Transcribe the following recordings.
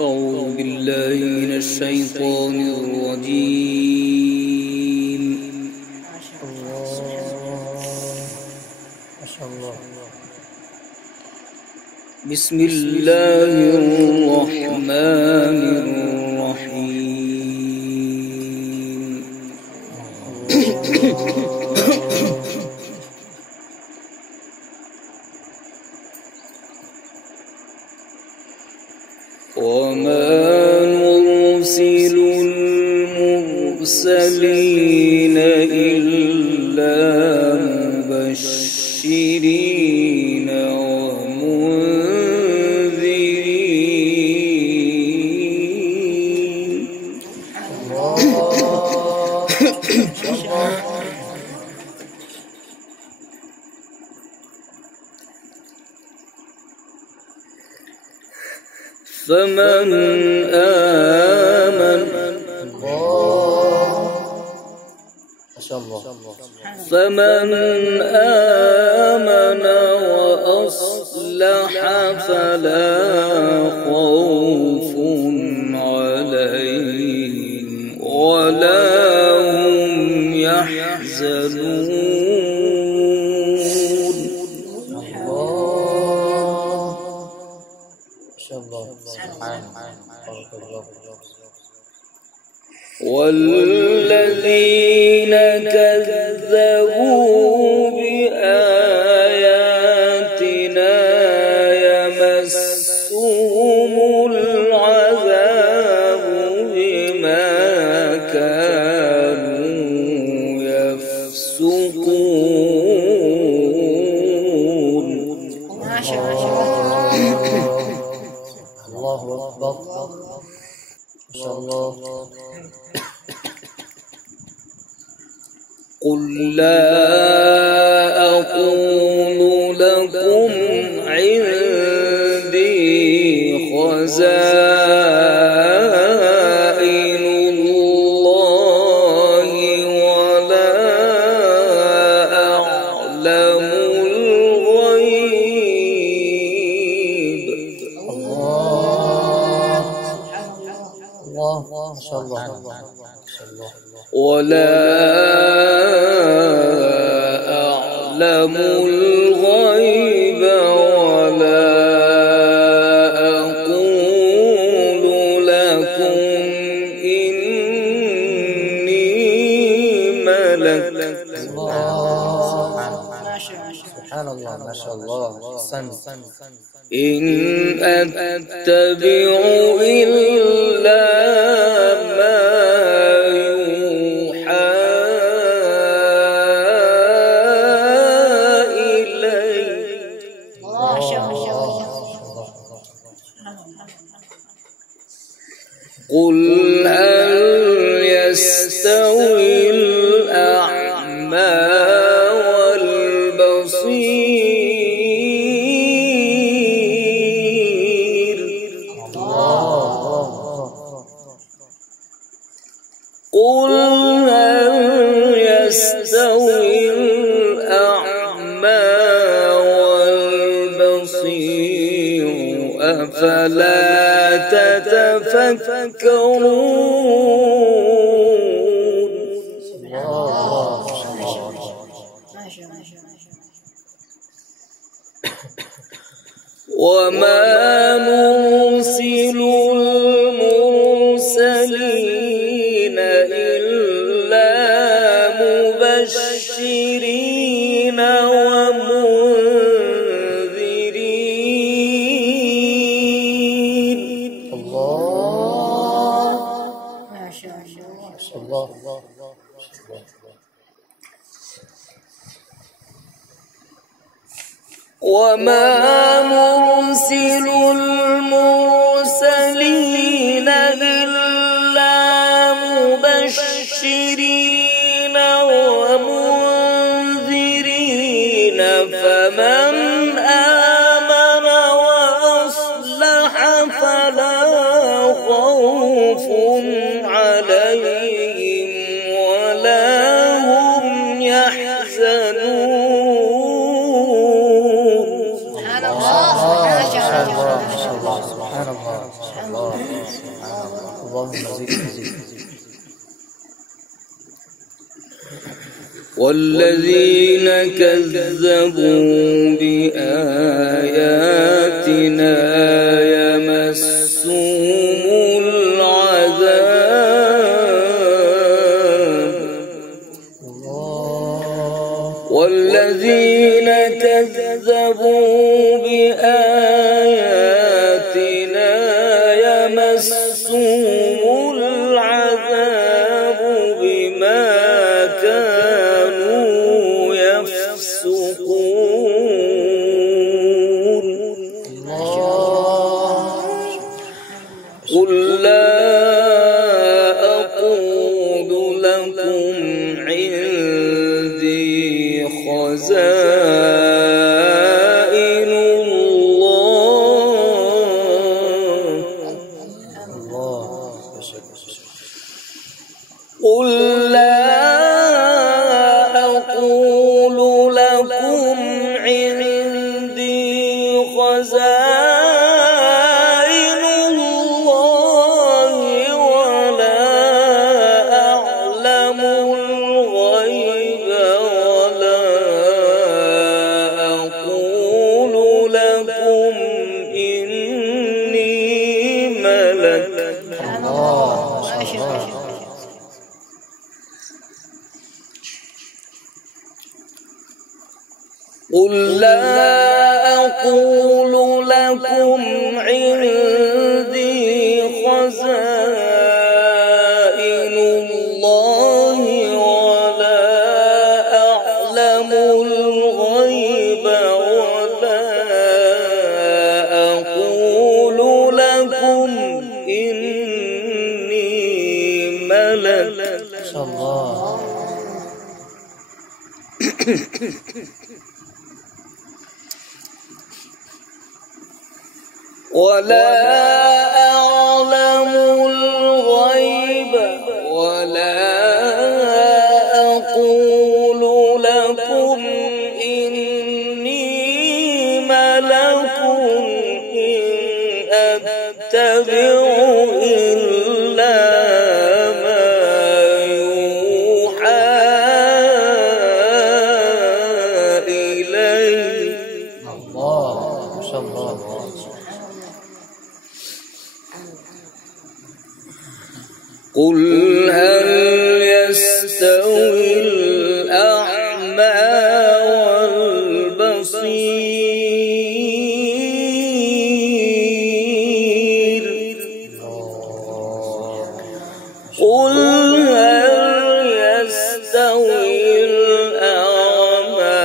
أعوذ بالله من الشيطان الرجيم. ما شاء الله. بسم الله الرحمن الرحيم. وما نرسل المرسلين إلا مبشرين ومنذرين. فمن آمن وأصلح فلا خوف عليهم ولا هم يحزنون. والذين كذبوا بآياتنا يمسهم العذاب بما كانوا يفسقون. الله أكبر. ما شاء الله. قل لا أقول لكم عندي خزائن الله ولا أعلم الغيب. الله ما شاء الله. ولا أعلم الغيب ولا أقول لكم إني ملك. سبحان الله. ما شاء الله. إن أتبع إلا ما قل هل يستوي الأعمى والبصير. قل هل يستوي الأعمى والبصير أفلا تتفكرون. وما نرسل المرسلين إلا مبشرين ومنذرين. وما نرسل المرسلين إلا مبشرين ومنذرين فمن آمن وأصلح فلا خوف عليهم ولا هم يحزنون. سبحان الله. والذين كذبوا بآياتنا يمسهم العذاب والذين كذبوا بآياتنا يمسهم العذاب بما كانوا يفسقون قل لا أقول لكم عندي خزائن قل لا أقول لكم عندي خزائن الله ولا أعلم الغيب ولا أقول لكم إني ملك قل لا أقول لكم عندي خزائن الله ولا أعلم الغيب ولا أقول لكم إني ملك ولا أعلم الغيب ولا أقول لكم إني ملك إن أتبع إلا ما يوحى إلي قل هل يستوي الأعمى والبصير قل هل يستوي الأعمى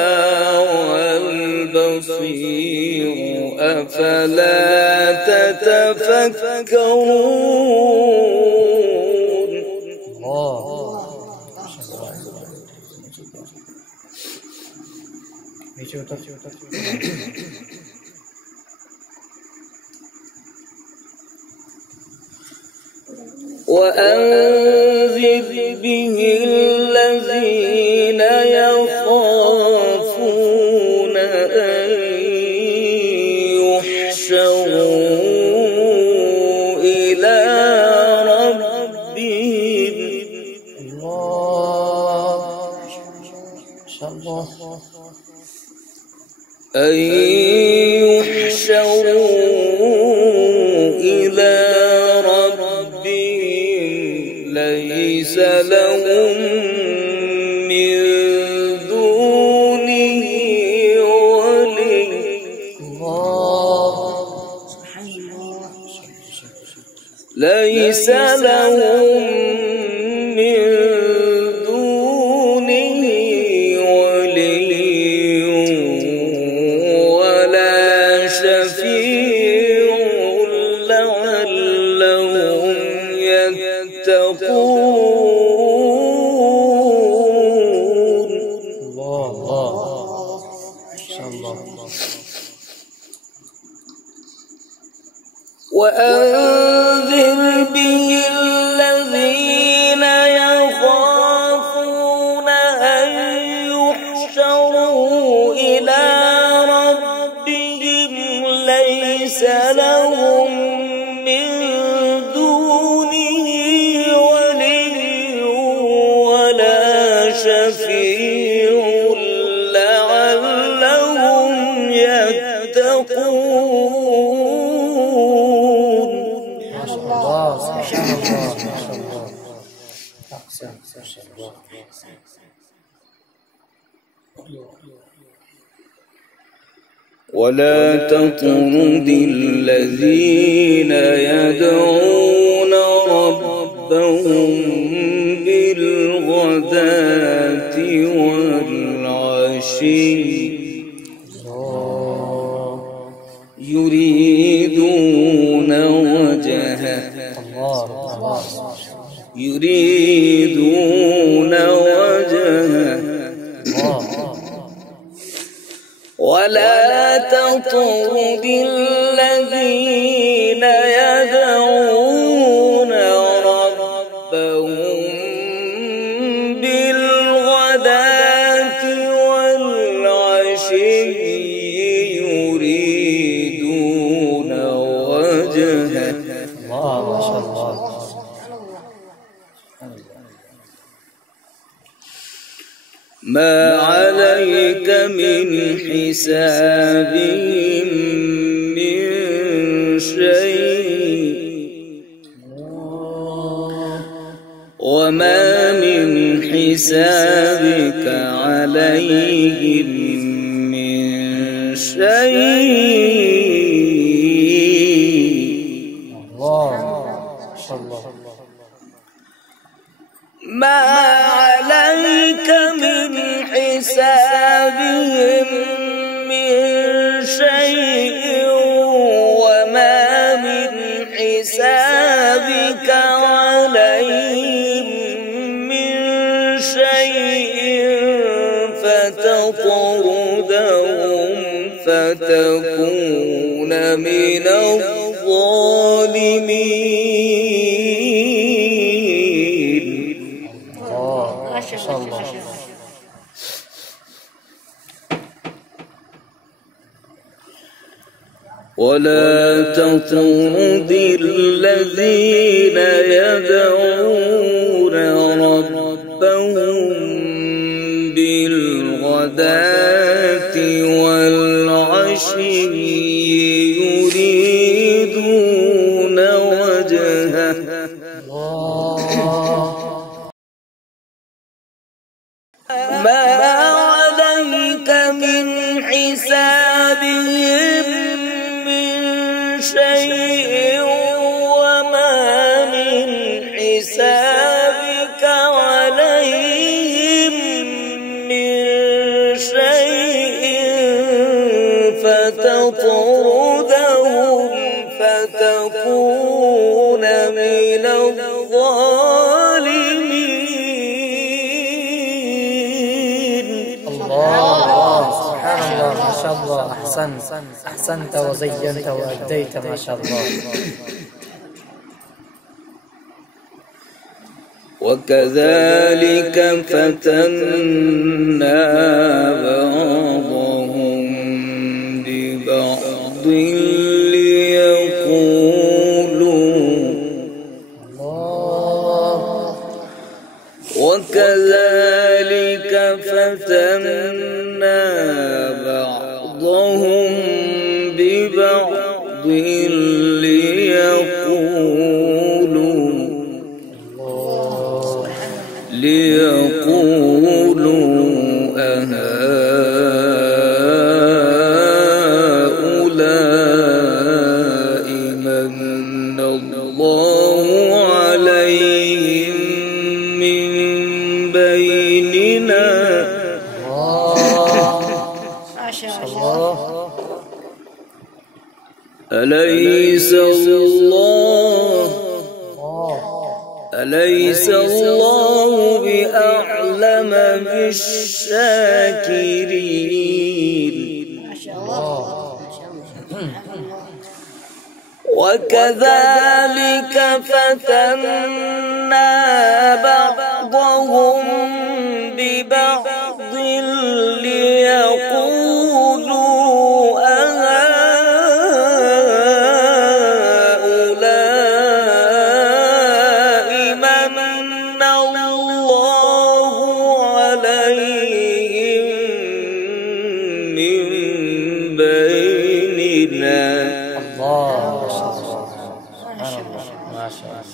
والبصير أفلا تتفكرون وأنذر به الذين يخافون أن يحشروا إلى ربهم أن يحشروا إلى ربهم ليس لهم من دونه ولي ليس لهم من دونه ولي ولا شفيع لعلهم يتقون وأنذر به الذين يخافون أن يحشروا إلى ربهم ليس لهم من دونه تتقون. ما شاء الله سبحان الله ما شاء الله أحسنت ما شاء الله. ولا تطرد الذين يدعون ربهم بالغداة والعشي يريدون وجهه يريدون وجهه ولا تطرد الذين يدعون ربهم بالغداة والعشي يريدون وجهه. الله ما شاء الله. ما عليك من حسابهم من شيء وما من حسابك عليهم من شيء. الله ما شاء الله. ما عليك من حسابهم من شيء وما من حسابك عليهم من شيء فتطردهم فتكون من الظالمين. ما شاء الله. ولا تطرد الذين يدعون ربهم بالغداة والعشي يريدون وجهه ما عليك من حسابهم من شيء وما من حسابك عليهم من شيء فتطردهم فتكون من الظالمين. الله سبحان الله ما شاء الله. أحسنت وزينت وأديت ما شاء الله. وكذلك فتنا بعضهم ببعض وكذلك فتنا بعضهم ببعض ليقولوا أهؤلاء من الله عليهم من بيننا أليس الله بأعلم بالشاكرين. وكذلك فتنا بعضهم ببعض ليقولوا أهؤلاء من الله عليهم من بيننا الله ما شاء الله سبحان الله ما شاء الله.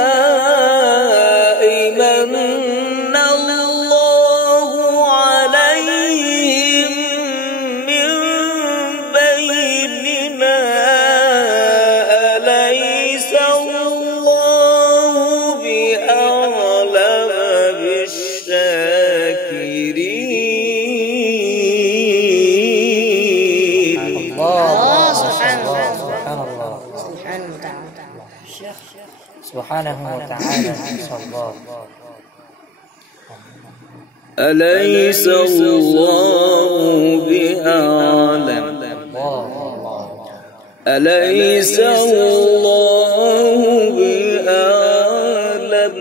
أهؤلاء من الله عليهم من بيننا أليس الله بأعلم بالشاكرين. الله سبحانه وتعالى سبحانه وتعالى ما شاء الله. أليس الله بأعلم أليس الله بأعلم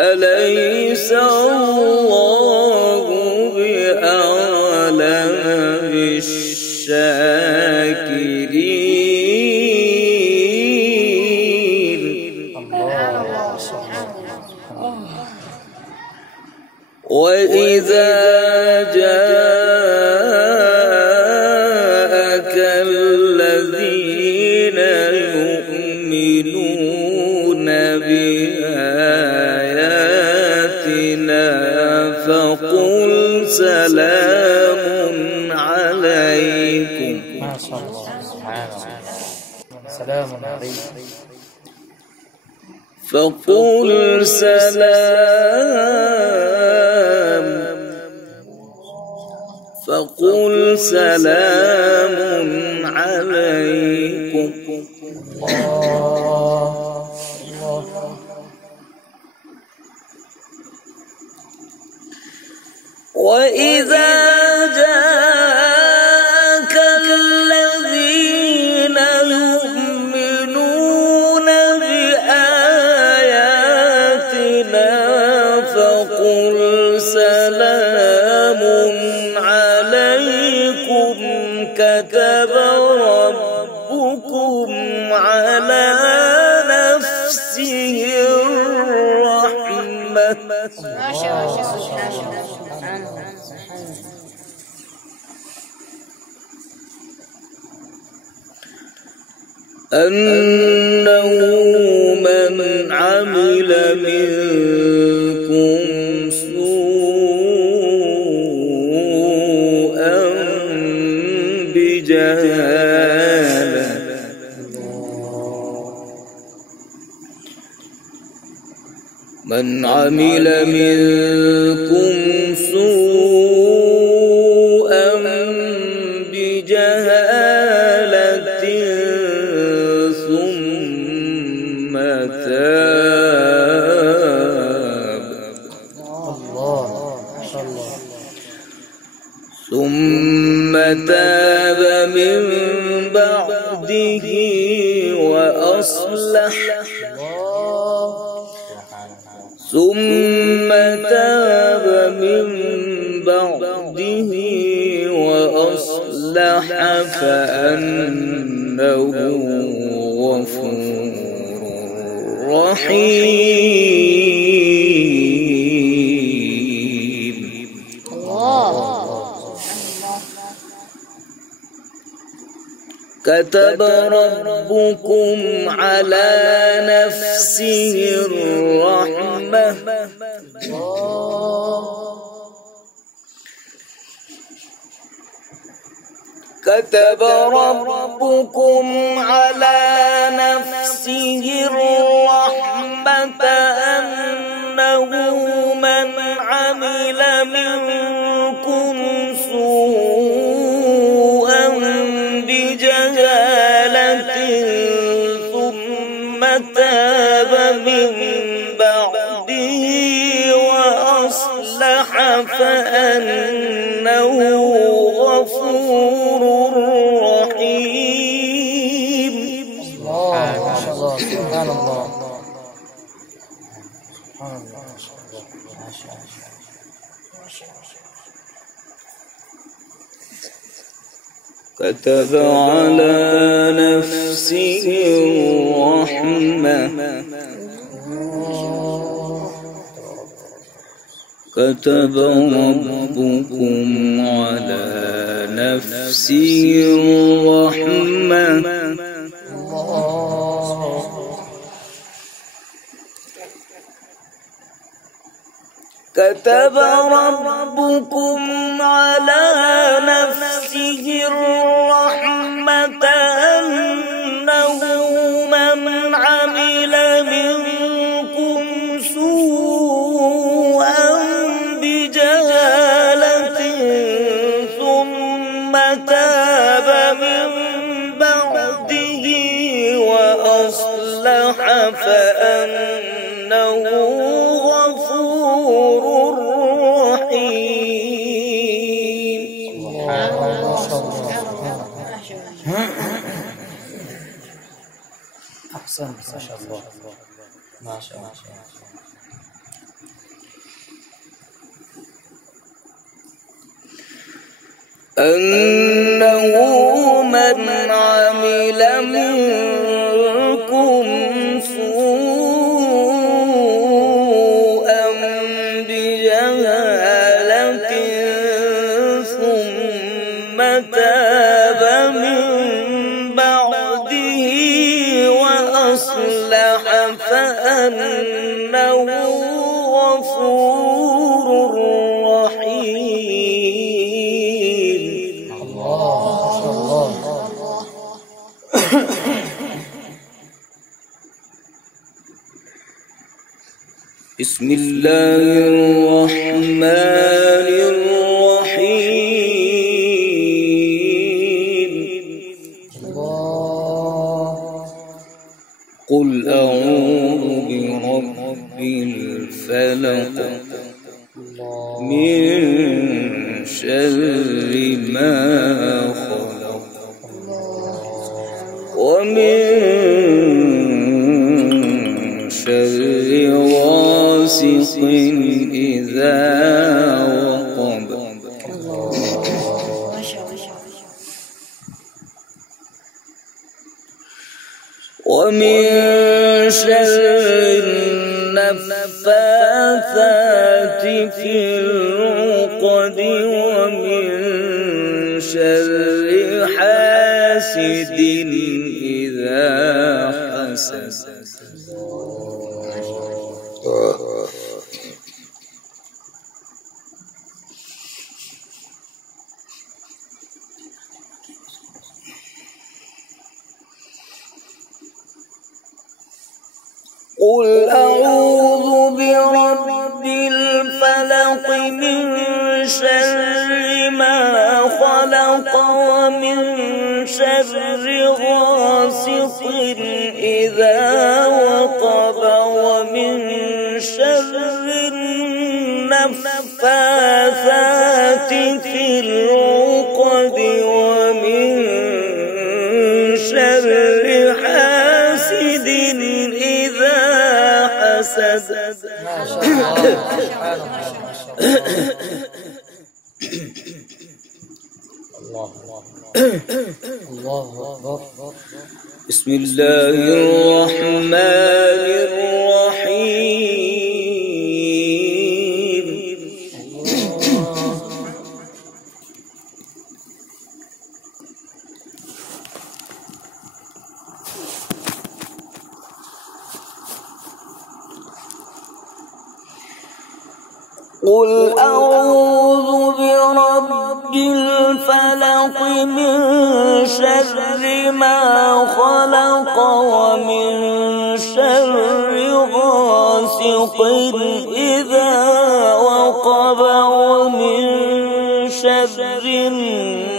أليس الله بأعلم بالشاكرين. وإذا جاءك الذين يؤمنون بآياتنا فقل سلام عليكم. ما شاء الله سبحان الله. سلام عليكم. فقل سلام عليكم. وإذا جاءك الذين يؤمنون بآياتنا فقل سلام عليكم كتب ربكم على نفسه الرحمة. ما شاء الله سبحان الله. أنه من عمل منكم سوءا بجهالة من عمل منكم سوءا بجهالة ثم تاب من بعده وأصلح فأنه غفور رحيم. كتب ربكم على نفسه الرحمة كتب ربكم على نفسه الرحمة أنه من عمل منكم سوءا بجهالة ثم تاب من بعده وأصلح فأنه غفور رحيم. ما شاء الله سبحان الله. كتب على نفسه الرحمة كتب ربكم على نفسه الرحمة كتب ربكم على نفسه الرحمة أنه من عمل منكم سوءا بجهالة ثم تاب من بعده وأصلح فأنه غفور رحيم. أحسن ما شاء الله ما شاء الله. أنه من عمل منكم سوءا بجهالة ثم تاب من بعده وأصلح فأنه غفور رحيم. بسم الله الرحمن الرحيم. قل أعوذ برب الفلق من شر ما خلق ومن شر غاسق إذا وقب ومن شر النفاثات في العقد ومن شر حاسد إذا حسد. قل أعوذ برب الفلق من شر ما خلق ومن شر غاسق إذا وقب ومن شر النفاثات في العقد ومن شر حاسد إذا حسد. ما شاء الله. الله أكبر. بسم الله الرحمن الرحيم. قل أعوذ برب الفلق من شر ما خلق ومن شر غاسق إذا وقب ومن شر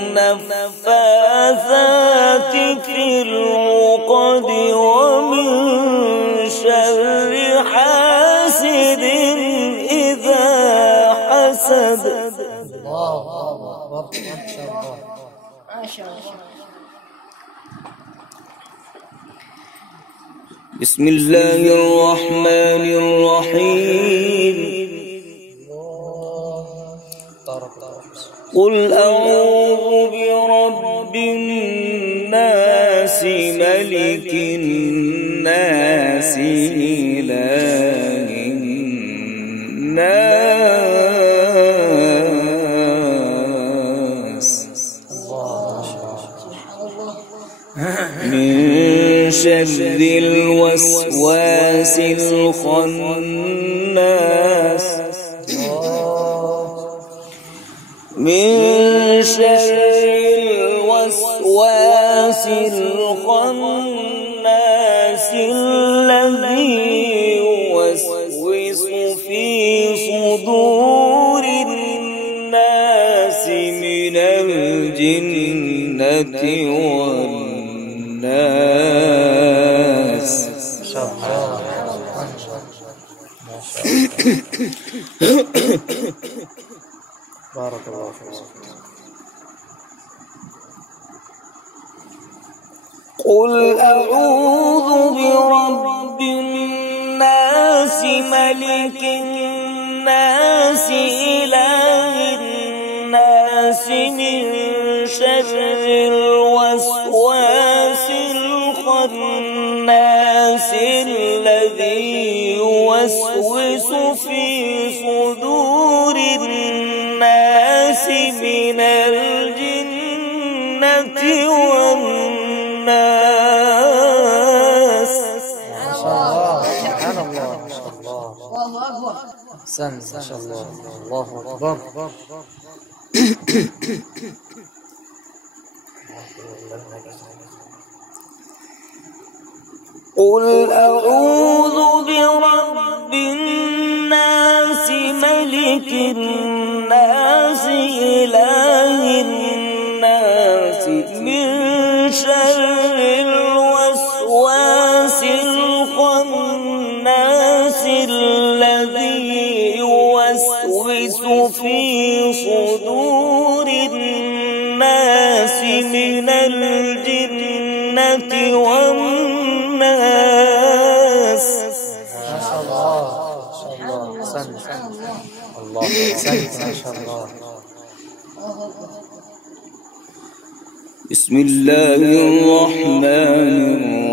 النفاثات في العقد ومن شر حاسد إذا حسد. الله أكبر. ما شاء الله. بسم الله الرحمن الرحيم. قل أعوذ برب الناس ملك الناس إله الناس من شر الوسواس الخناس من شر الوسواس الخناس الذي يوسوس في صدور الناس من الجنة والناس. بارك الله فيك. قل أعوذ برب الناس ملك الناس إله الناس من شر الوسواس الخناس الذي يوسوس في صدور الناس من الجنة والناس. ما شاء الله، سبحان الله، ما شاء الله. الله أكبر. أحسنت، ما شاء الله. الله أكبر. قل أعوذ برب الناس ملك الناس إله الناس من شر الوسواس الخناس الذي يوسوس في صدور الناس من الجنة والناس. ما شاء الله، ما شاء الله. أحسنت الله، أحسنت ما شاء الله. بسم الله الرحمن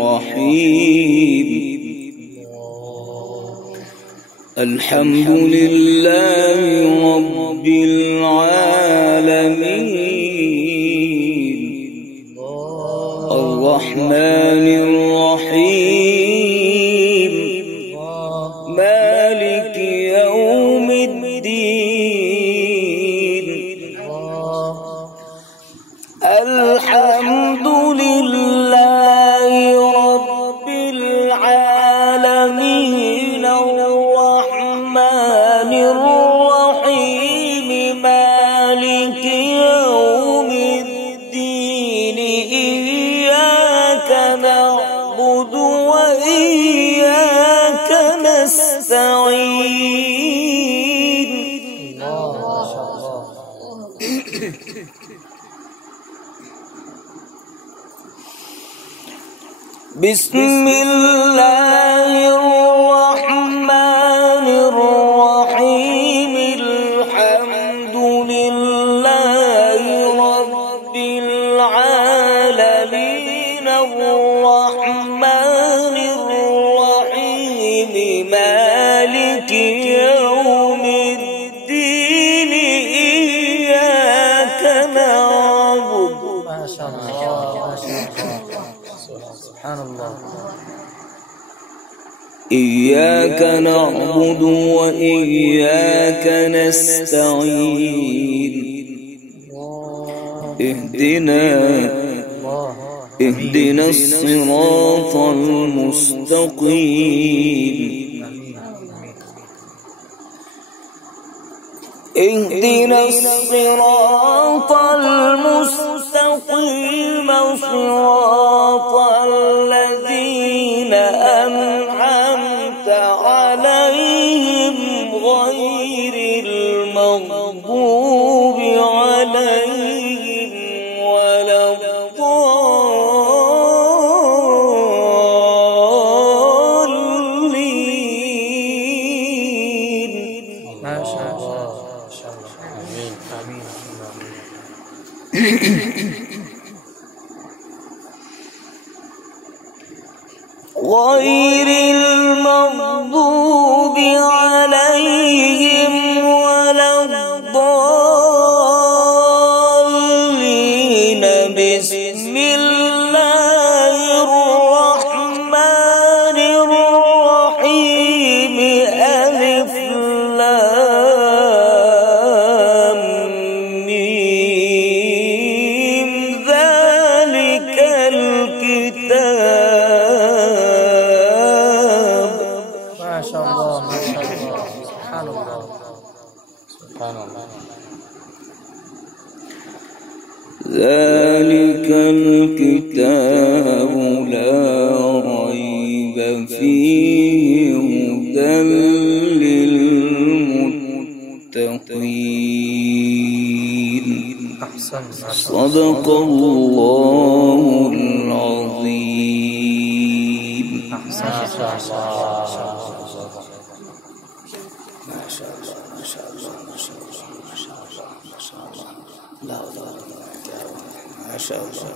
الرحيم. الحمد لله رب العالمين الرحمن الرحيم مالك يوم الدين. الحمد لله رب العالمين الرحمن الرحيم مالك يوم الدين. إياك نعبد وإياك نستعين. ما شاء الله. بسم الله الرحمن الرحيم. الحمد لله رب العالمين الرحمن الرحيم مالك يوم الدين. إياك نعبد. ما شاء الله، ما شاء الله. سبحان الله. إياك نعبد وإياك نستعين. اهدنا الصراط المستقيم. اهدنا الصراط المستقيم صراط الذين أنعمت عليهم غير المغضوب عليهم ولا الضالين. ما شاء الله، ما شاء الله. آمين آمين. غير شاء الله ما شاء الله سبحان الله سبحان الله. ذلك الكتاب لا ريب فيه هدى للمتقين. صدق الله العظيم. ما شاء الله ما شاء الله ما شاء الله ما شاء الله ما شاء الله ما شاء الله. لا ما شاء الله.